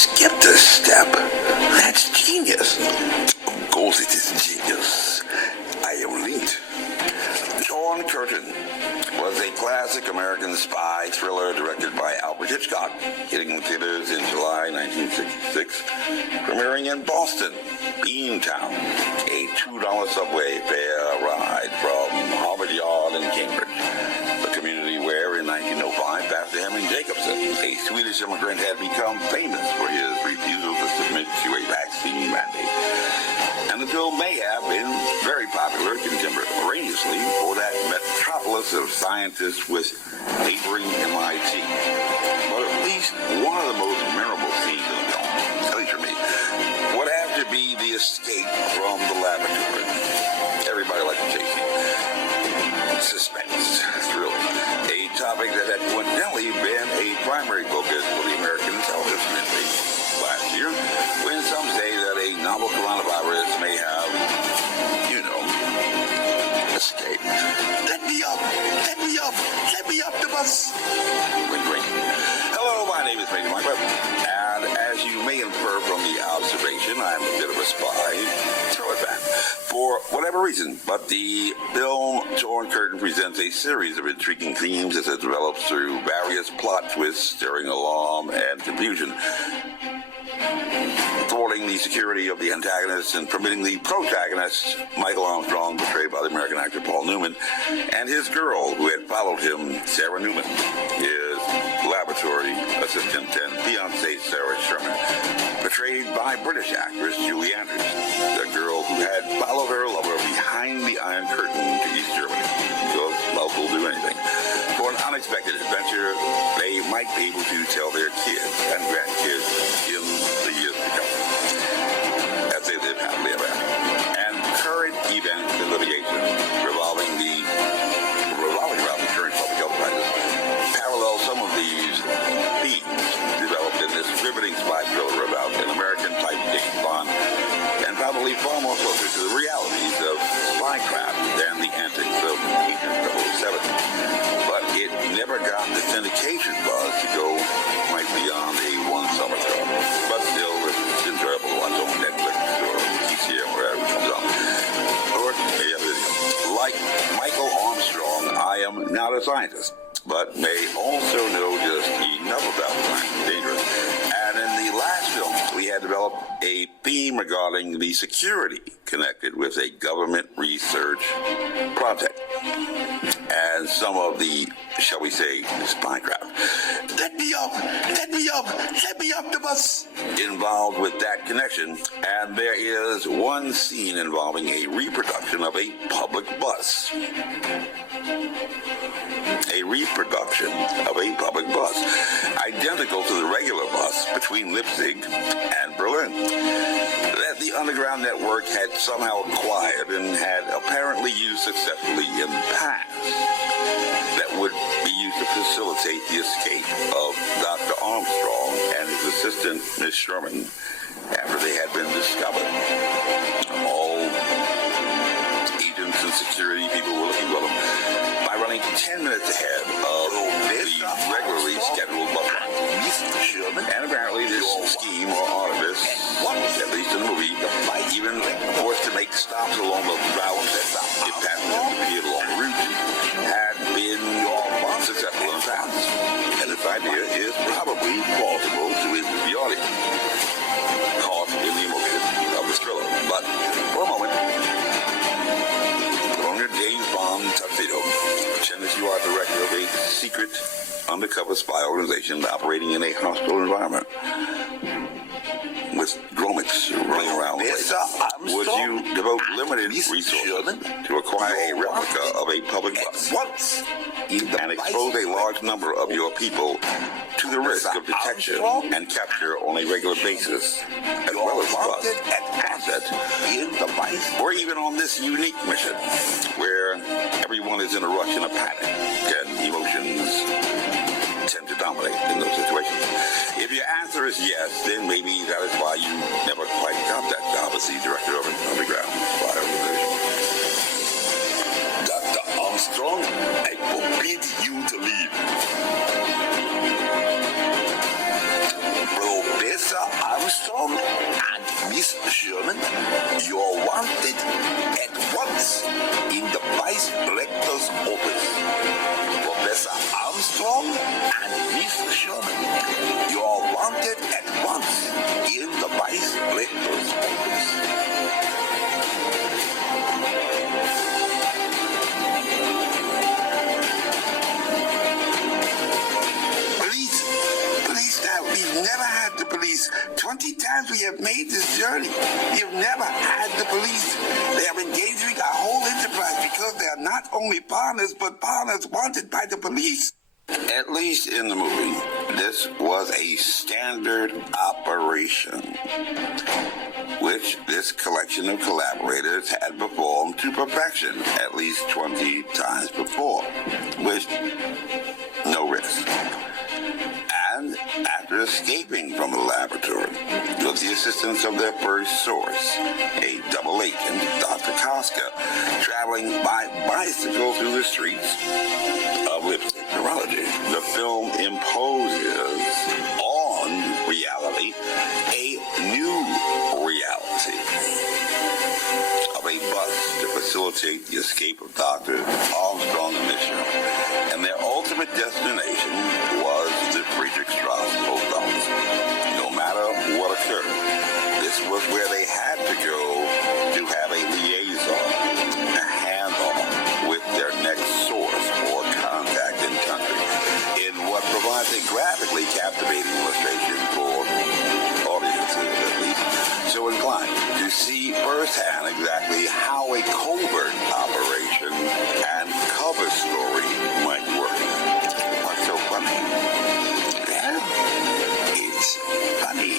skip this step. That's genius. Of course it is genius. I am linked. Torn Curtain was a classic American spy thriller directed by Alfred Hitchcock, hitting theaters in July 1966, premiering in Boston, Beantown, a $2 subway fare ride from Harvard Yard in Cambridge, the community where, in 1905, Pastor Henry Jacobson, a Swedish immigrant, had become famous for his refusal to submit to a vaccine mandate. And the film may have been very popular contemporaneously for that metropolis of scientists with neighboring MIT. But at least one of the most memorable scenes in the film, at least for me, would have to be the escape from the laboratory. Everybody likes the chase scene. Suspense, thrilling. A topic that had coincidentally been a primary focus for the American intelligence community last year, when some say that a novel coronavirus may have, escaped. Let me up! Let me up! Let me up the bus! Ring, ring. Hello, my name is Major Mike Webb, and as you may infer from the observation, I'm a bit of a spy. Throw it back. For whatever reason, but the film Torn Curtain presents a series of intriguing themes as it develops through various plot twists, stirring alarm and confusion, thwarting the security of the antagonist and permitting the protagonist, Michael Armstrong, portrayed by the American actor Paul Newman, and his girl, who had followed him, Sarah Newman, his laboratory assistant and fiancée, Sarah Sherman, portrayed by British actress Julie Andrews, the girl who had followed her lover behind the Iron Curtain to East Germany, because love will do anything. For an unexpected adventure, they might be able to tell their kids and grandkids in the years to come, as they live happily ever after. And current events and litigation revolving around the current public health crisis parallel some of these themes developed in this riveting spy thriller about an American-type James Bond, and probably far more closer to the realities of spycraft than the antics of Agent 007. But it never got the syndication buzz to go quite beyond a one summer show. But still, it's enjoyable to watch on Netflix or TCM or wherever it comes on. Or maybe a video. Like Michael Armstrong, I am not a scientist, but may also know just enough about science dangerous. And in the last film, we had developed a theme regarding the security connected with a government research project and some of the, shall we say, spycraft. Let me up! Let me up! Let me up the bus! Involved with that connection, and there is one scene involving a reproduction of a public bus. A reproduction of a public bus, identical to the regular bus between Leipzig and Berlin, that the underground network had somehow acquired and had apparently used successfully in the past, that would be used to facilitate the escape of Dr. Armstrong and his assistant, Miss Sherman, after they had been discovered. All agents and security people were looking for them by running 10 minutes ahead of the regularly scheduled bus run. And apparently this scheme or artifice, at least in the movie, even forced to make stops along the route if passengers appeared along the route, had been successful in the past. And this idea is probably plausible to the audience, caught in the emotion of the thriller. But for a moment, put on your James Bond tuxedo, pretend that you are director of a secret undercover spy organization operating in a hostile environment with grommets running around the place. Would you devote limited resources to acquire a replica of a public bus and expose a large number of your people to the risk of detection and capture on a regular basis, as well as the bus asset, or even on this unique mission where everyone is in a rush and a panic and emotions tend to dominate in those situations? If your answer is yes, then maybe that is why you never quite got that job as the director of an underground spy organization. Dr. Armstrong, I forbid you to leave. Professor wanted at once in the vice rector's office. Professor Armstrong and Mr. Sherman, you are wanted at once in the vice rector's office. Police now, we've never had the police. 20 times we have made this journey. We have never had the police. They are endangering our whole enterprise because they are not only partners, but partners wanted by the police. At least in the movie, this was a standard operation, which this collection of collaborators had performed to perfection at least 20 times before, with no risk. And after escaping from the laboratory with the assistance of their first source, a double agent, Dr. Koska, traveling by bicycle through the streets of lipstick neurology, the film imposes on reality a new reality of a bus to facilitate the escape of Dr. Armstrong and Miss Sherman. And their ultimate destination was the Friedrich Strauss post office. No matter what occurred, this was where they had to go to have a liaison, a handoff with their next source or contact in country, in what provides a graphically captivating illustration for audiences, at least, so inclined to see firsthand exactly how a covert operation and cover story might work. What's so funny? Well, it's funny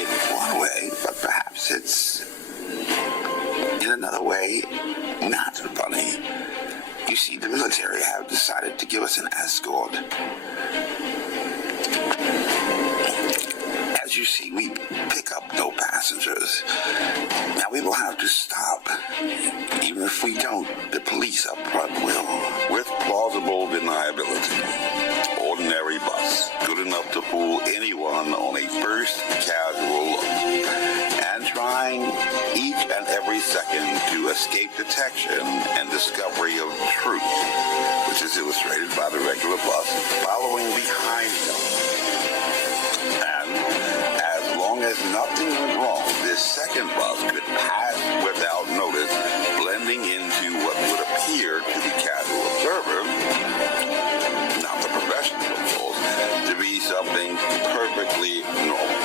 in one way, but perhaps it's in another way not funny. You see, the military have decided to give us an escort. As you see, we pick up no passengers. Now we will have to stop. Even if we don't, the police up front will. With plausible deniability. Ordinary bus, good enough to fool anyone on a first casual look. And trying each and every second to escape detection and discovery of truth, which is illustrated by the regular bus following behind them. As long as nothing went wrong, this second bus could pass without notice, blending into what would appear to the casual observer, not the professional, of course, to be something perfectly normal.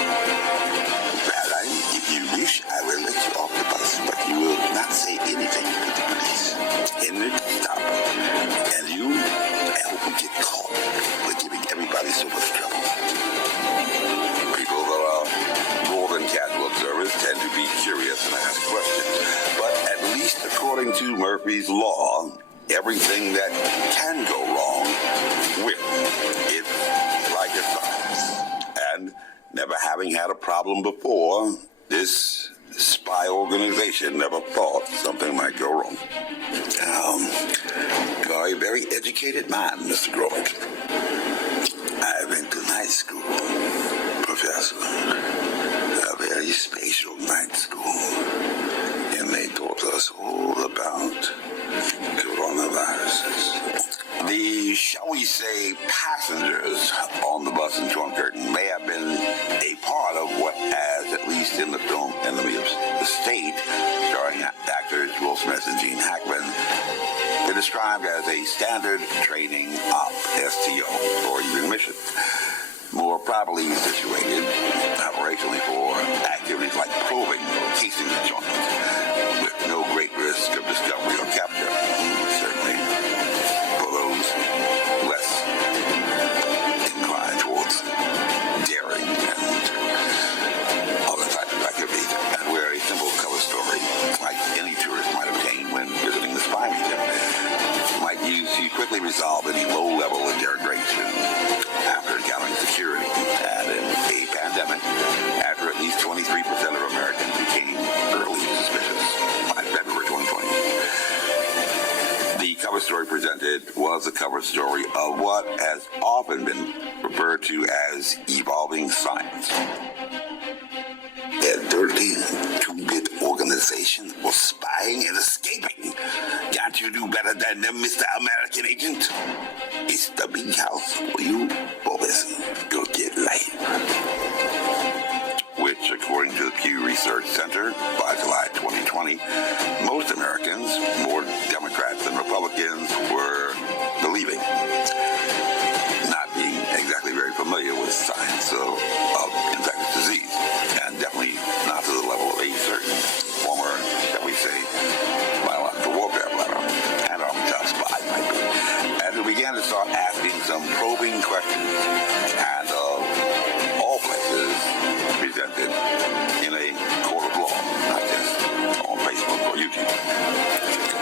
Well, if you wish, I will let you off the bus, but you will not say anything to the police. Henry, stop. And you, I hope you get caught for giving everybody so much trouble. People that are more than casual observers tend to be curious and ask questions. But at least according to Murphy's Law, everything that can go wrong will. It's like a science. And never having had a problem before, this spy organization never thought something might go wrong. You are a very educated man, Mr. Grobert. I went to night school, Professor. A very special night school. And they taught us all about coronaviruses. The, shall we say, passengers on the bus in Torn Curtain may have been a part of what has, at least in the film Enemy of the State, starring actors Will Smith and Gene Hackman, been described as a standard training op, STO, or even mission. More properly situated operationally for activities like probing or casing the joint, with no great risk of discovery or capture. Certainly for those less inclined towards daring and other types of activities, and where a simple cover story, like any tourist might obtain when visiting the spy museum, might use to quickly resolve any low-level interrogation after encountering security. And in a pandemic, after at least 23% of Americans became early suspicious by February 2020. The cover story presented was a cover story of what has often been referred to as evolving science. A dirty two-bit organization was And Mr. American Agent, it's the big house for you, Professor. Go get life. Which, according to the Pew Research Center, by July 2020, most Americans, more Democrats than Republicans, were believing, not being exactly very familiar with science of infectious disease, and definitely not to the level of a certain former, shall we say, biological warfare bladder and army top spy might be. And we began to start asking some probing questions, and all places presented in a court of law, not just on Facebook or YouTube.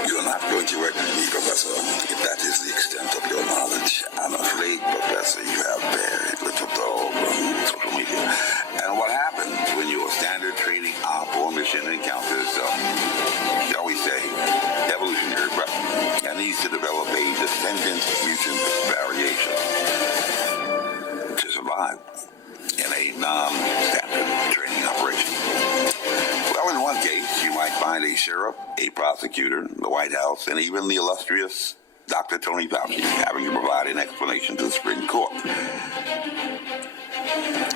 You're not going to reckon me, Professor, if that is the extent of your knowledge. I'm afraid, Professor, you have very little dog on social media. And what happens when your standard training op or mission encounters, shall we say, evolutionary pressure, and needs to develop a descendant mutant variation to survive in a non-standard training operation? Well, in one case, you might find a sheriff, a prosecutor, the White House, and even the illustrious Dr. Tony Fauci having to provide an explanation to the Supreme Court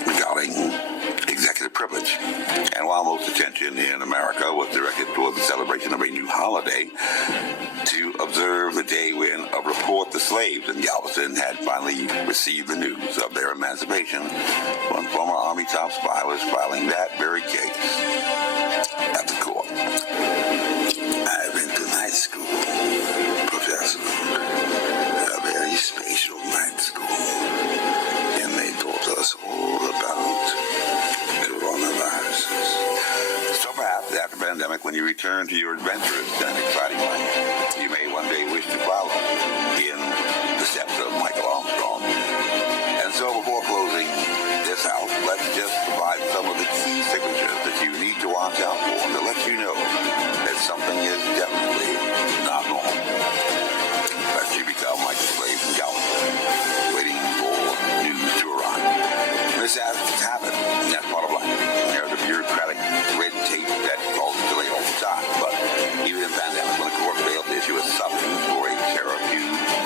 regarding executive privilege. And while most attention in America was directed toward the celebration of a new holiday to observe the day when a report the slaves in Galveston had finally received the news of their emancipation, one former Army top spy was filing that very case at the court. I've been to night school, Professor, a very special night school, and they taught us all about coronaviruses. So perhaps after the pandemic, when you return to your adventurous and exciting life, you may one day wish to follow in the steps of Michael Armstrong. And so before closing this out, let's just provide some of the key signatures that you need to watch out for to let you know that something is definitely not normal. Lest you become like the slave from Galveston, waiting for news to arrive. This has happened. That's part of life. There's a bureaucratic red tape that causes delay all the time. But even in pandemic, when a court fails to issue a summons for a sheriff to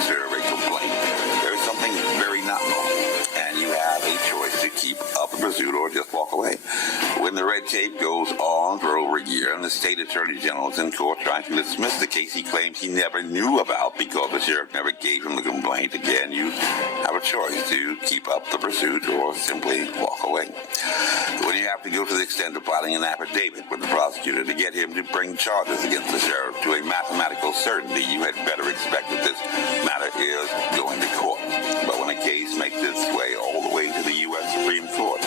serve a complaint, there's something very not normal. And you have a choice to keep up the pursuit or just walk away. When the red tape goes on for over a year and the state attorney general is in court trying to dismiss the case he claims he never knew about because the sheriff never gave him the complaint, again, you have a choice to keep up the pursuit or simply walk away. When you have to go to the extent of filing an affidavit with the prosecutor to get him to bring charges against the sheriff to a mathematical certainty, you had better expect that this matter is going to court. But when a case makes its way all the way to the U.S. Supreme Court,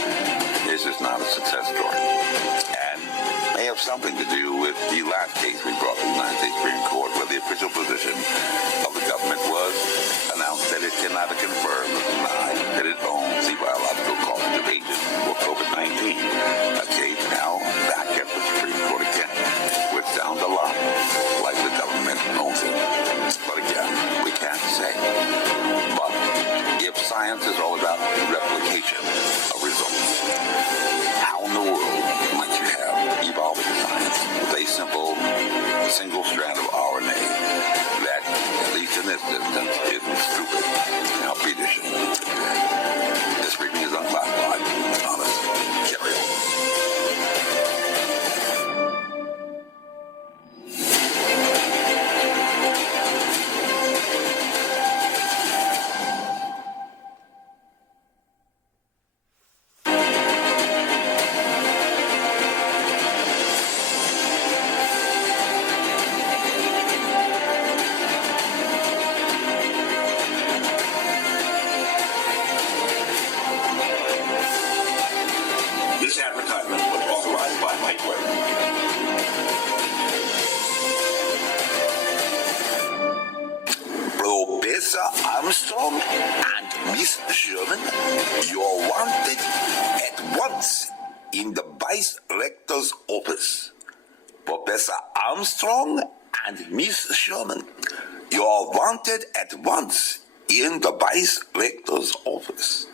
this is not a success story. And may have something to do with the last case we brought to the United States Supreme Court, where the official position of the government was announced that it can neither confirm or deny that it owns the biological causative agent for COVID-19. A case now back at the Supreme Court again, which sounds a lot like the government owns it. But again, we can't say. But if science is all about replication of results, how in the world might you have evolving science with a simple single strand of RNA that, at least in this instance, isn't stupid? Now, prediction. This briefing is unclassified. Honest. Carry on. This advertisement was authorized by Mike Webb. Professor Armstrong and Miss Sherman, you're wanted at once in the Vice Rector's office. Professor Armstrong and Miss Sherman, you're wanted at once in the Vice Rector's office.